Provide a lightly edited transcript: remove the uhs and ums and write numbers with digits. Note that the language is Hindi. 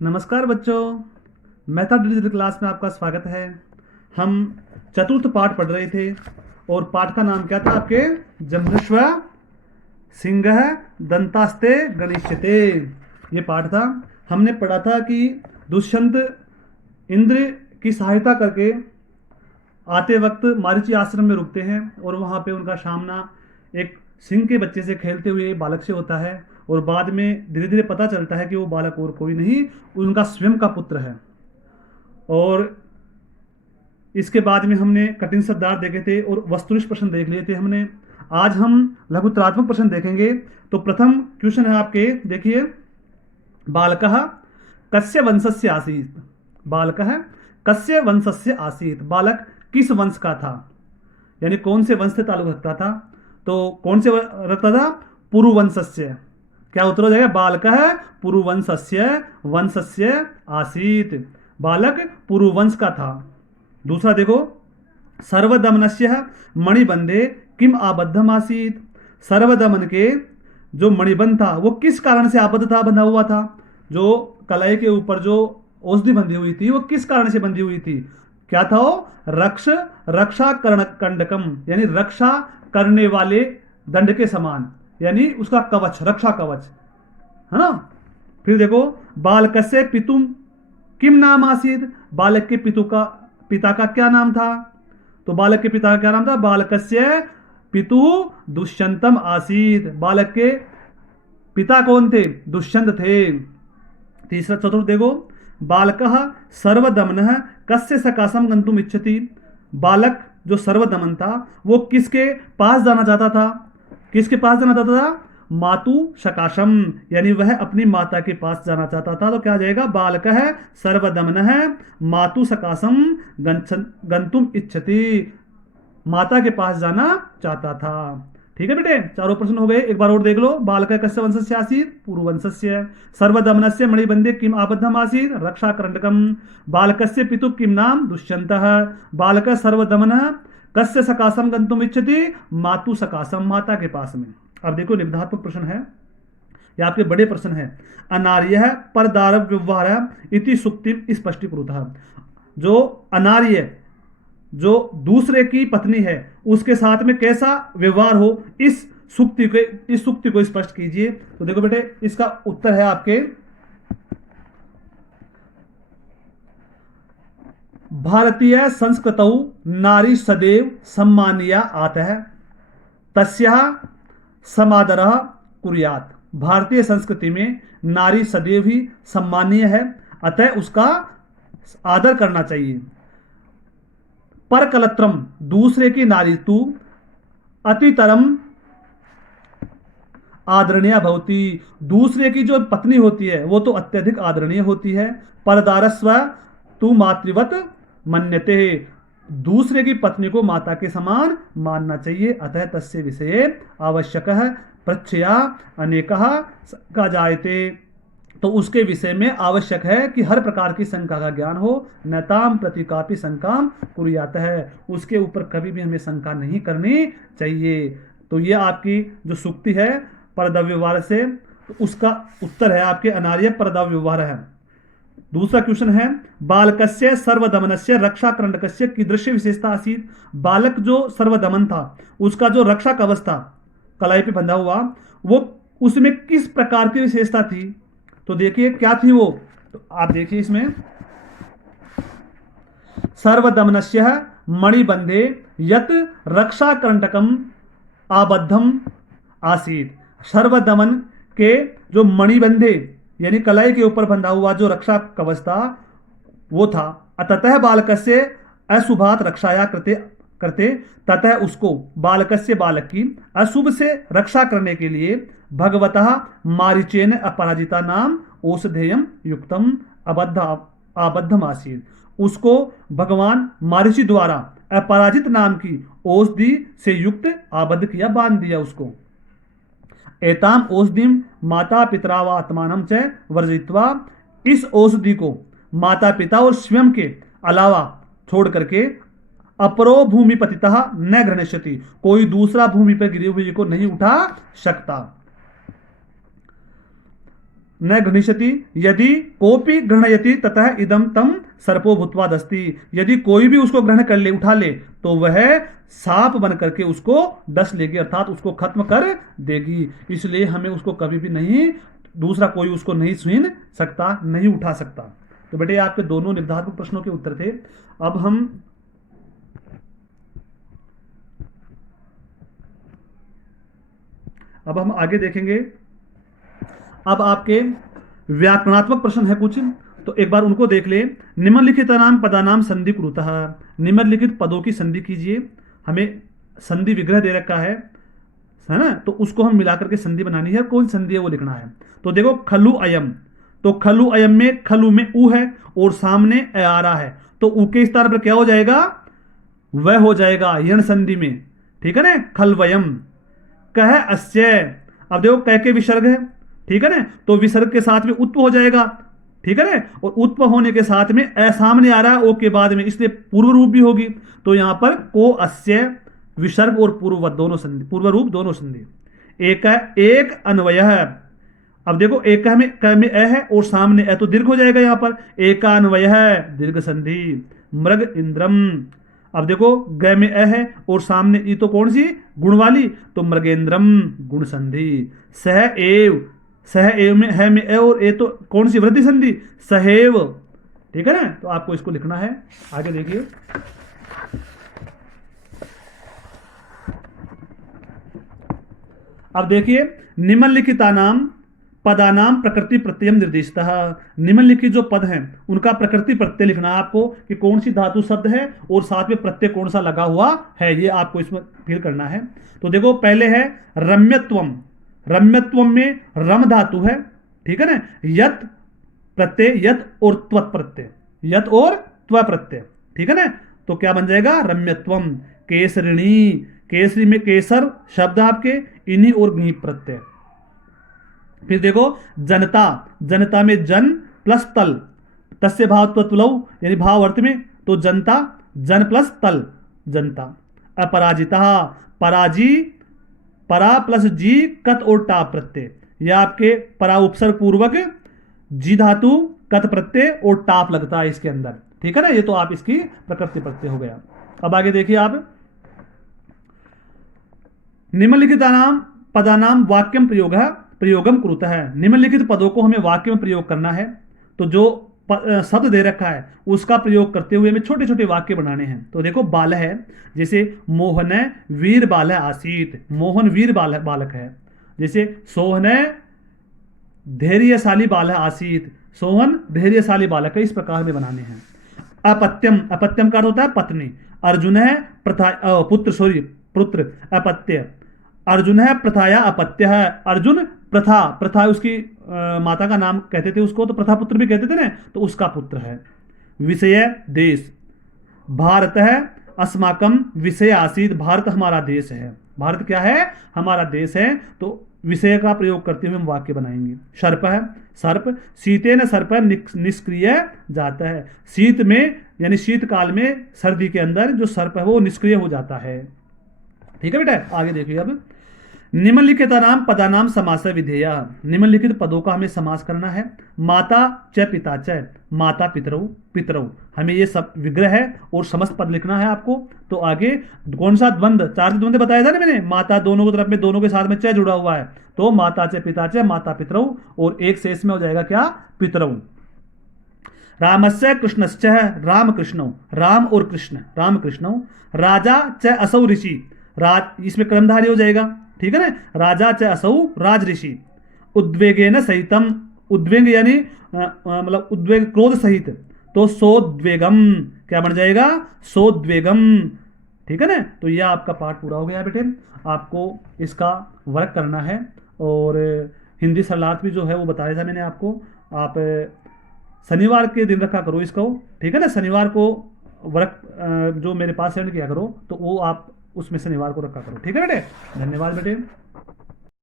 नमस्कार बच्चों, मेथड डिजिटल क्लास में आपका स्वागत है। हम चतुर्थ पाठ पढ़ रहे थे और पाठ का नाम क्या था आपके? जम्भश्व सिंह दंतास्ते गणिष्यते, ये पाठ था। हमने पढ़ा था कि दुष्यंत इंद्र की सहायता करके आते वक्त मारीची आश्रम में रुकते हैं और वहाँ पे उनका सामना एक सिंह के बच्चे से खेलते हुए बालक से होता है और बाद में धीरे धीरे पता चलता है कि वो बालक और कोई नहीं, उनका स्वयं का पुत्र है। और इसके बाद में हमने कठिन शब्दार्थ देखे थे और वस्तुनिष्ठ प्रश्न देख लिए थे हमने। आज हम लघुत्रात्मक प्रश्न देखेंगे। तो प्रथम क्वेश्चन है आपके, देखिए, बालकः कस्य वंशस्य आसीत्। बालकः कस्य वंशस्य आसीत्, बालक किस वंश का था, यानी कौन से वंश से ताल्लुक रखता था। तो कौन से रखता था? पुरुवंशस्य। क्या उत्तर हो जाएगा? बालकः पुरुवंशस्य वंशस्य आसीत्, बालक पुरुवंश का था। दूसरा देखो, सर्वदमनस्य मणिबंधे किम आबद्धम आसीत्। सर्वदमन के जो मणिबंध था वो किस कारण से आबद्ध था, बंधा हुआ था। जो कलाई के ऊपर जो औषधि बंधी हुई थी वो किस कारण से बंधी हुई थी? क्या था वो? रक्षा कंडकम, यानी रक्षा करने वाले दंड के समान, यानी उसका कवच, रक्षा कवच है ना। फिर देखो, बालकस्य पितुम किम नाम आसीत्। बालक के पिता का क्या नाम था? तो बालक के पिता का क्या नाम था? बालकस्य पितु दुष्यंतम आसीत्। बालक के पिता कौन थे? दुष्यंत थे। तीसरा चतुर्थ देखो, बालकः सर्वदमनः कस्य सकाशम गंतुम इच्छति। बालक जो सर्वदमन था वो किसके पास जाना चाहता था? किसके पास जाना चाहता था? मातु सकाशम, यानी वह अपनी माता के पास जाना चाहता था। तो क्या आ जाएगा? बालकः सर्वदमनः मातु सकाशम गंतुम इच्छति, माता के पास जाना चाहता था। ठीक है बेटे, चारों प्रश्न हो गए। एक बार और देख लो। बालक कस्य वंशस्य आसीत्? पुरुवंशस्य। सर्वदमनस्य मणिबंधे किम आबद्धम आसीत्? रक्षाकरंडकम। बालकस्य पितुः किम नाम? दुष्यन्तः। बालक सर्वदमनः कस्य सकाशम गंतुम इच्छति? मातु सकाशम, माता के पास में। अब देखो, निबंधात्मक प्रश्न है, ये आपके बड़े प्रश्न है। अनार्य परदारव व्यवहार इति सुक्ति स्पष्टीकृतः। जो अनार्य, जो दूसरे की पत्नी है, उसके साथ में कैसा व्यवहार हो, इस सुक्ति को स्पष्ट कीजिए। तो देखो बेटे, इसका उत्तर है आपके, भारतीय संस्कृतौ नारी सदैव सम्मानिया आतः तस्याः समादरः कुर्यात्। भारतीय संस्कृति में नारी सदैव ही सम्मानीय है, अतः उसका आदर करना चाहिए। परकलत्रम, दूसरे की नारी तू अतितरम आदरणीय भवती। दूसरे की जो पत्नी होती है वो तो अत्यधिक आदरणीय होती है। परदारस्व तू मातृवत मन्यते, दूसरे की पत्नी को माता के समान मानना चाहिए। अतः तस्य विषये आवश्यकः प्रच्छया अनेकः का जायते, तो उसके विषय में आवश्यक है कि हर प्रकार की शंका का ज्ञान हो। नताम प्रतिकापि शंकाम कुर्यात है, उसके ऊपर कभी भी हमें शंका नहीं करनी चाहिए। तो ये आपकी जो सुक्ति है परदा व्यवहार से, तो उसका उत्तर है आपके अनार्य परदा व्यवहार है। दूसरा क्वेश्चन है, बालकस्य सर्वदमनस्य रक्षाकरंडकस्य कीदृश विशेषता आसीत्। बालक जो सर्वदमन था, उसका जो रक्षा कवच था कलाई पे बंधा हुआ, वो उसमें किस प्रकार की विशेषता थी? तो देखिए क्या थी वो। तो आप देखिए इसमें, सर्वदमनस्य मणिबंधे यत रक्षाकरंडकम आबद्धम आसीत्। सर्वदमन के जो मणिबंधे, यानी कलाई के ऊपर बंधा हुआ जो रक्षा कवच था वो था। अतः बालकस्य अशुभात रक्षाया करते ततः उसको, बालकस्य, बालक की अशुभ से रक्षा करने के लिए भगवतः मारीचेन अपराजिता नाम औषधेयम युक्तम आबद्धम आसीत्। उसको भगवान मारीची द्वारा अपराजित नाम की औषधि से युक्त आबद्ध किया, बांध दिया उसको। एताम औषधिम माता पितरा व आत्मानम च वर्जित्वा, इस औषधि को माता पिता और स्वयं के अलावा छोड़ करके अपरो भूमि पतितः न गृह्णष्यति, कोई दूसरा भूमि पर गिरी हुई को नहीं उठा सकता। न गृह्णीष्यति यदि कोपि गृह्णयति ततः इदम तम सर्पो भूत्वा दस्ति। यदि कोई भी उसको ग्रहण कर ले, उठा ले, तो वह सांप बन करके उसको डस लेगी, अर्थात उसको खत्म कर देगी। इसलिए हमें उसको कभी भी नहीं, दूसरा कोई उसको नहीं छीन सकता, नहीं उठा सकता। तो बेटे आपके दोनों निर्धारक प्रश्नों के उत्तर थे। अब हम आगे देखेंगे। अब आपके व्याकरणात्मक प्रश्न है कुछ, तो एक बार उनको देख ले। निम्नलिखित नाम पदानाम संधि कुरुतः, निम्नलिखित पदों की संधि कीजिए। हमें संधि विग्रह दे रखा है ना, तो उसको हम मिलाकर के संधि बनानी है, कौन संधि है वो लिखना है। तो देखो खलु अयम, तो खलु अयम में खलु में उ है और सामने अयारा है, तो उ के स्थान पर क्या हो जाएगा, वह हो जाएगा यण संधि में, ठीक है ना। खलवयम। कह अस्य, अब देखो कह के विसर्ग है, ठीक है ना, तो विसर्ग के साथ में उत्व हो जाएगा, ठीक है ना, और उत्व होने के साथ में अ सामने आ रहा है ओ के बाद में, इसलिए पूर्व रूप भी होगी। तो यहां पर को अस्य विसर्ग और पूर्व दोनों संधि, पूर्व रूप दोनों संधि। एक अन्वय है। अब देखो एक में क में अ है और सामने अ, तो दीर्घ हो जाएगा यहां पर, एकान्वय है दीर्घ संधि। मृग इंद्रम। अब देखो ग में अ है और सामने ई, तो कौन सी, गुण वाली, तो मृगेंद्रम गुण संधि। सह एव में है में अ और ए, तो कौन सी, वृद्धि संधि, सहेव, ठीक है ना। तो आपको इसको लिखना है। आगे देखिए, अब देखिए निम्नलिखिता नाम पदानाम प्रकृति प्रत्यय निर्दिष्टः। निम्नलिखित जो पद हैं उनका प्रकृति प्रत्यय लिखना है आपको, कि कौन सी धातु शब्द है और साथ में प्रत्यय कौन सा लगा हुआ है, ये आपको इसमें फिल करना है। तो देखो पहले है रम्यत्वम। रम्यत्वम में रम धातु है, ठीक है ना। यत प्रत्यय, यत और त्वत प्रत्यय, यत और त्व प्रत्यय, ठीक है ना। तो क्या बन जाएगा, रम्यत्वम। केसरिणी, केसरी में केसर शब्द आपके, इन्हीं और ग्नी प्रत्यय। फिर देखो जनता, जनता में जन प्लस तल, तस्य भाव तुलव, यानी भाव अर्थ में, तो जनता, जन प्लस तल जनता। अपराजिता, पराजी, परा प्लस जी कत और टा प्रत्यय, यह आपके परा उपसर्ग पूर्वक जी धातु कत प्रत्यय और टाप लगता है इसके अंदर, ठीक है ना। ये तो आप इसकी प्रकृति प्रत्यय हो गया। अब आगे देखिए आप, निम्नलिखित नाम पदानाम वाक्यम प्रयोगम कुरुतः है। निम्नलिखित पदों को हमें वाक्य में प्रयोग करना है। तो जो शब्द दे रखा है उसका प्रयोग करते हुए हमें छोटे छोटे वाक्य बनाने हैं। तो देखो बाल है, जैसे मोहन वीर बाल आसीत, मोहन वीर बालक है। जैसे सोहन धैर्यशाली बाल आसीत, सोहन धैर्यशाली बालक है। इस प्रकार में बनाने हैं। अपत्यम, अपत्यम का अर्थ होता है पत्नी। अर्जुन है पुत्र अपत्य। अर्जुन है प्रथाया अपत्य है, अर्जुन प्रथा, प्रथा उसकी माता का नाम कहते थे उसको, तो प्रथा पुत्र भी कहते थे ना, तो उसका पुत्र है। विषय देश, भारत है अस्माकम विषय आसीत, भारत हमारा देश है। भारत क्या है, हमारा देश है। तो विषय का प्रयोग करते हुए हम वाक्य बनाएंगे। सर्प है, सर्प शीतेन सर्प निष्क्रिय जाता है। शीत में यानी शीतकाल में, सर्दी के अंदर जो सर्प है वो निष्क्रिय हो जाता है, ठीक है बेटा। आगे देखिए अब, निम्नलिखित नाम पदानाम समास विधेय। निम्नलिखित पदों का हमें समास करना है। माता च पिता च, माता पितरौ पितरौ, हमें ये सब विग्रह है और समस्त पद लिखना है आपको। तो आगे कौन सा द्वंद, चार द्वंद बताया था ना मैंने, माता दोनों की तरफ में, दोनों के साथ में च जुड़ा हुआ है, तो माता च पिता च माता पितरौ, और एक शेष में हो जाएगा क्या, पितरौ। रामस्य कृष्णश्च, राम कृष्णौ, राम और कृष्ण, राम कृष्णौ। राजा च असौ ऋषि, राज इसमें क्रमधारी हो जाएगा, ठीक है ना। राजा च असौ राज ऋषि। उद्वेगेन सहितम, उद्वेग यानी मतलब उद्वेग क्रोध सहित, तो सोद्वेगम, क्या बन जाएगा, सोद्वेगम, ठीक है ना। तो यह आपका पाठ पूरा हो गया बेटे। आपको इसका वर्क करना है, और हिंदी शरणार्थ भी जो है वो बताया था मैंने आपको। आप शनिवार के दिन रखा करो इसको, ठीक है ना। शनिवार को वर्क जो मेरे पास सेंड किया करो, तो वो आप उसमें शनिवार को रखा करो, ठीक है बेटे। धन्यवाद बेटे।